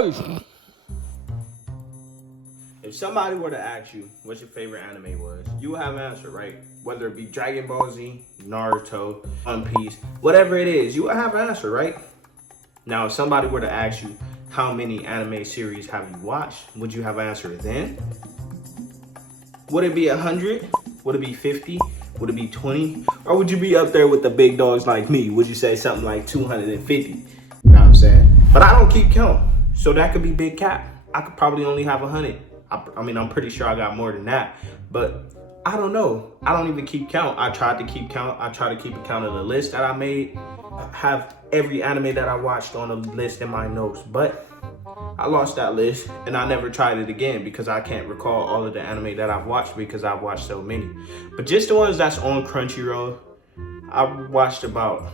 boys! If somebody were to ask you what your favorite anime was, you would have an answer, right? Whether it be Dragon Ball Z, Naruto, One Piece, whatever it is, you would have an answer, right? Now, if somebody were to ask you how many anime series have you watched, would you have an answer then? Would it be 100? Would it be 50? Would it be 20? Or would you be up there with the big dogs like me? Would you say something like 250? You know what I'm saying? But I don't keep count. So that could be big cap. I could probably only have 100. I mean, I'm pretty sure I got more than that. But I don't know. I don't even keep count. I tried to keep count. I tried to keep a count of the list that I made. I have every anime that I watched on a list in my notes. But I lost that list and I never tried it again because I can't recall all of the anime that I've watched because I've watched so many. But just the ones that's on Crunchyroll, I've watched about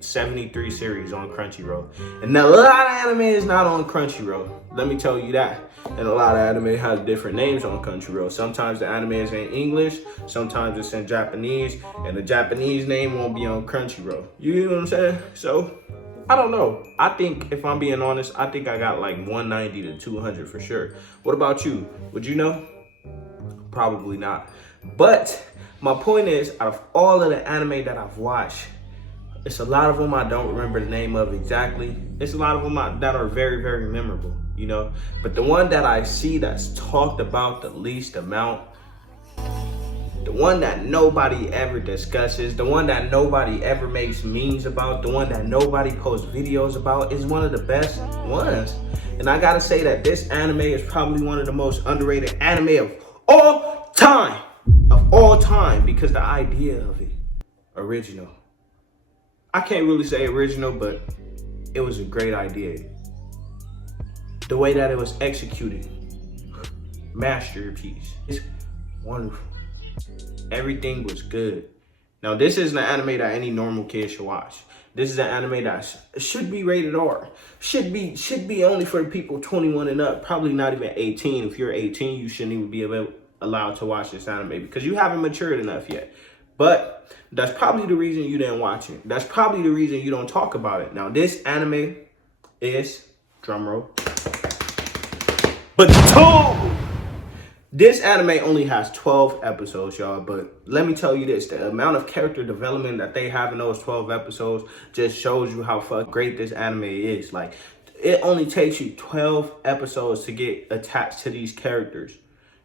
73 series on Crunchyroll. And a lot of anime is not on Crunchyroll. Let me tell you that. And a lot of anime has different names on Crunchyroll. Sometimes the anime is in English, sometimes it's in Japanese, and the Japanese name won't be on Crunchyroll. You know what I'm saying? So, I don't know. I think, if I'm being honest, I think I got like 190 to 200 for sure. What about you? Would you know? Probably not. But my point is, out of all of the anime that I've watched, it's a lot of them I don't remember the name of exactly. It's a lot of them that are very, very memorable, you know? But the one that I see that's talked about the least amount, the one that nobody ever discusses, the one that nobody ever makes memes about, the one that nobody posts videos about is one of the best ones. And I gotta say that this anime is probably one of the most underrated anime of all time. Of all time, because the idea of it, original. I can't really say original, but it was a great idea. The way that it was executed, masterpiece. It's wonderful. Everything was good. Now, this isn't an anime that any normal kid should watch. This is an anime that should be rated R. Should be only for people 21 and up. Probably not even 18. If you're 18, you shouldn't even be allowed to watch this anime because you haven't matured enough yet. But that's probably the reason you didn't watch it. That's probably the reason you don't talk about it. Now, this anime is, drumroll, but this anime only has 12 episodes, y'all. But let me tell you this, the amount of character development that they have in those 12 episodes just shows you how great this anime is. Like, it only takes you 12 episodes to get attached to these characters.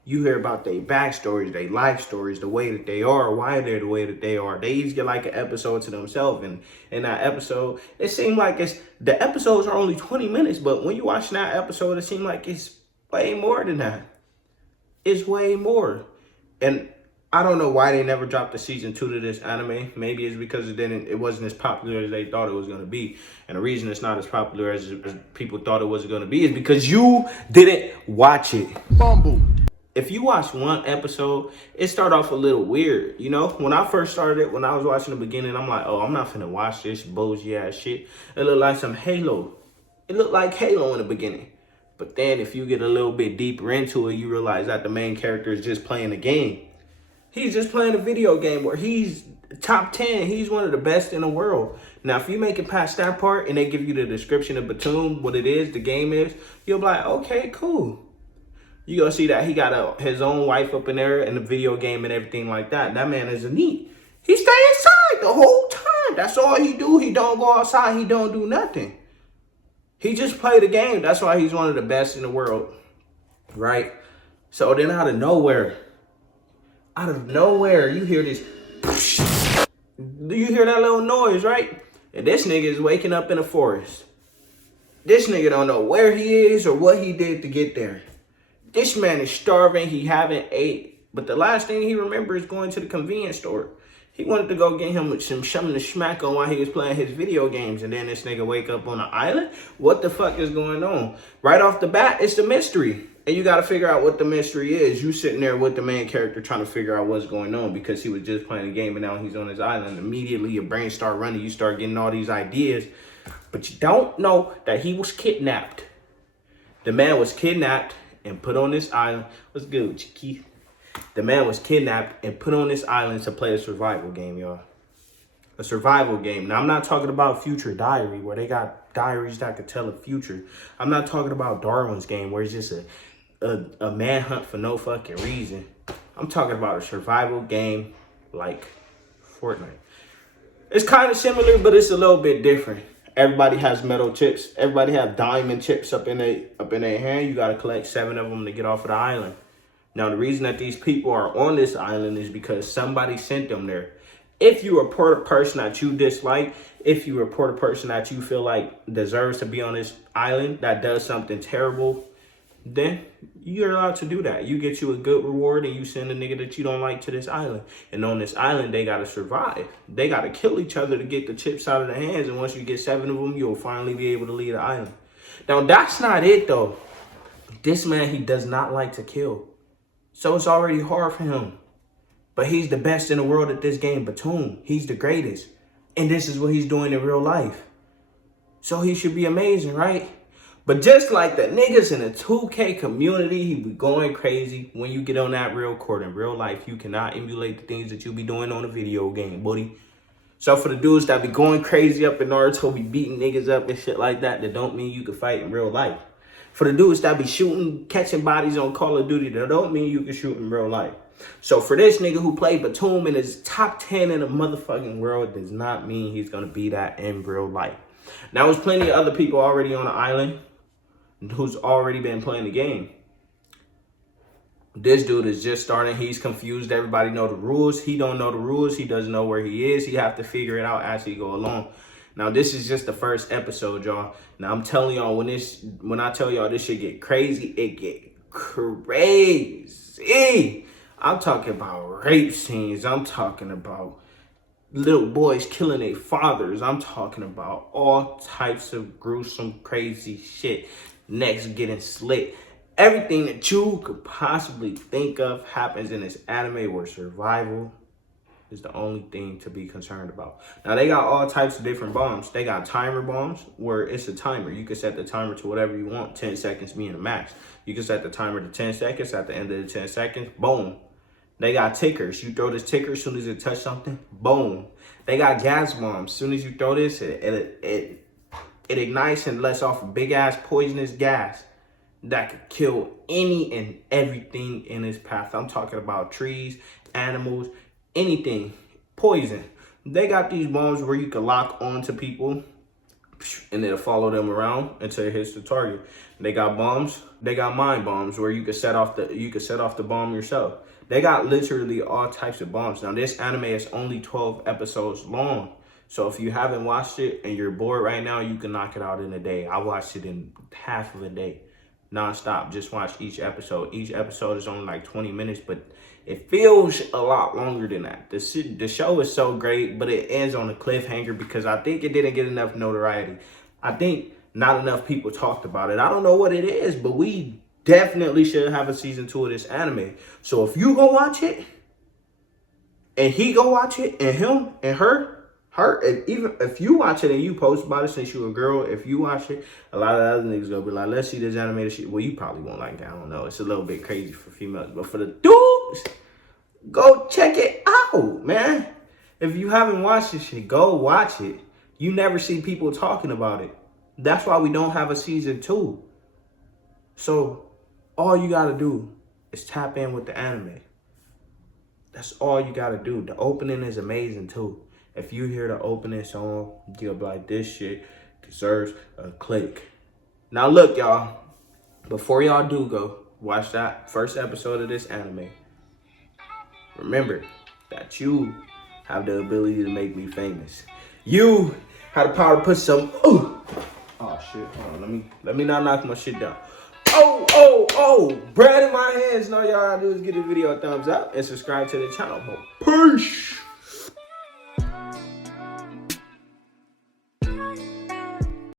You hear about their backstories, their life stories, the way that they are, why they're the way that they are. They each get like an episode to themselves. And in that episode, it seemed like the episodes are only 20 minutes. But when you watch that episode, it seemed like it's way more than that. It's way more. And I don't know why they never dropped a season 2 to this anime. Maybe it's because it wasn't as popular as they thought it was going to be. And the reason it's not as popular as people thought it was going to be is because you didn't watch it. Bumble. If you watch one episode, it started off a little weird, you know? When I first started it, when I was watching the beginning, I'm like, oh, I'm not finna watch this bougie ass shit. It looked like some Halo. It looked like Halo in the beginning. But then if you get a little bit deeper into it, you realize that the main character is just playing a game. He's just playing a video game where he's top 10. He's one of the best in the world. Now, if you make it past that part and they give you the description of Batum, what it is, the game is, you'll be like, okay, cool. You gonna see that he got his own wife up in there in the video game and everything like that. That man is a neat. He stay inside the whole time. That's all he do. He don't go outside. He don't do nothing. He just play the game. That's why he's one of the best in the world, right? So then out of nowhere, you hear this. Do you hear that little noise, right? And this nigga is waking up in a forest. This nigga don't know where he is or what he did to get there. This man is starving. He haven't ate. But the last thing he remembers is going to the convenience store. He wanted to go get him something to smack on while he was playing his video games. And then this nigga wake up on an island. What the fuck is going on? Right off the bat, it's the mystery. And you got to figure out what the mystery is. You sitting there with the main character trying to figure out what's going on because he was just playing a game and now he's on his island. Immediately your brain start running. You start getting all these ideas. But you don't know that he was kidnapped. The man was kidnapped and put on this island. What's good with you, Keith? The man was kidnapped and put on this island to play a survival game, y'all. a survival game. Now, I'm not talking about Future Diary, where they got diaries that could tell the future. I'm not talking about Darwin's Game, where it's just a manhunt for no fucking reason. I'm talking about a survival game like Fortnite. It's kind of similar, but it's a little bit different. Everybody has metal chips. Everybody have diamond chips up in their hand. You got to collect 7 of them to get off of the island. Now, the reason that these people are on this island is because somebody sent them there. If you report a person that you dislike, if you report a person that you feel like deserves to be on this island that does something terrible, then you're allowed to do that. You get you a good reward and you send a nigga that you don't like to this island. And on this island, they got to survive. They got to kill each other to get the chips out of their hands. And once you get 7 of them, you'll finally be able to leave the island. Now, that's not it, though. This man, he does not like to kill. So it's already hard for him. But he's the best in the world at this game, Batum. He's the greatest. And this is what he's doing in real life. So he should be amazing, right? But just like the niggas in the 2K community, he be going crazy when you get on that real court. In real life, you cannot emulate the things that you be doing on a video game, buddy. So for the dudes that be going crazy up in Naruto, be beating niggas up and shit like that, that don't mean you can fight in real life. For the dudes that be shooting, catching bodies on Call of Duty, that don't mean you can shoot in real life. So for this nigga who played Batum and is top 10 in the motherfucking world, does not mean he's going to be that in real life. Now, there's plenty of other people already on the island who's already been playing the game. This dude is just starting. He's confused. Everybody know the rules. He don't know the rules. He doesn't know where he is. He have to figure it out as he go along. Now, this is just the first episode, y'all. Now, I'm telling y'all, when I tell y'all this shit get crazy, it get crazy. I'm talking about rape scenes. I'm talking about little boys killing their fathers. I'm talking about all types of gruesome, crazy shit. Necks getting slit. Everything that you could possibly think of happens in this anime where survival is the only thing to be concerned about. Now, they got all types of different bombs. They got timer bombs where it's a timer. You can set the timer to whatever you want, 10 seconds being the max. You can set the timer to 10 seconds. At the end of the 10 seconds, boom. They got tickers. You throw this ticker, as soon as it touch something, boom. They got gas bombs. As soon as you throw this, it ignites and lets off a big-ass poisonous gas that could kill any and everything in its path. I'm talking about trees, animals, anything, poison. They got these bombs where you can lock onto people and it'll follow them around until it hits the target. They got bombs. They got mind bombs where you can set off the bomb yourself. They got literally all types of bombs. Now, this anime is only 12 episodes long. So if you haven't watched it and you're bored right now, you can knock it out in a day. I watched it in half of a day, nonstop. Just watch each episode. Each episode is only like 20 minutes, but it feels a lot longer than that. The show is so great, but it ends on a cliffhanger because I think it didn't get enough notoriety. I think not enough people talked about it. I don't know what it is, but we definitely should have a season 2 of this anime. So if you go watch it, and he go watch it, and him and her, and even if you watch it and you post about it since you're a girl, if you watch it, a lot of other niggas gonna be like, let's see this animated shit. Well, you probably won't like that. I don't know. It's a little bit crazy for females. But for the dudes, go check it out, man. If you haven't watched this shit, go watch it. You never see people talking about it. That's why we don't have a season 2. So all you gotta do is tap in with the anime. That's all you gotta do. The opening is amazing too. If you hear the opening song, you'll be like, this shit deserves a click. Now look, y'all, before y'all do go watch that first episode of this anime, remember that you have the ability to make me famous. You have the power to put some, oh shit, hold on, let me not knock my shit down. Bread in my hands. All y'all gotta do is give the video a thumbs up and subscribe to the channel. Peace.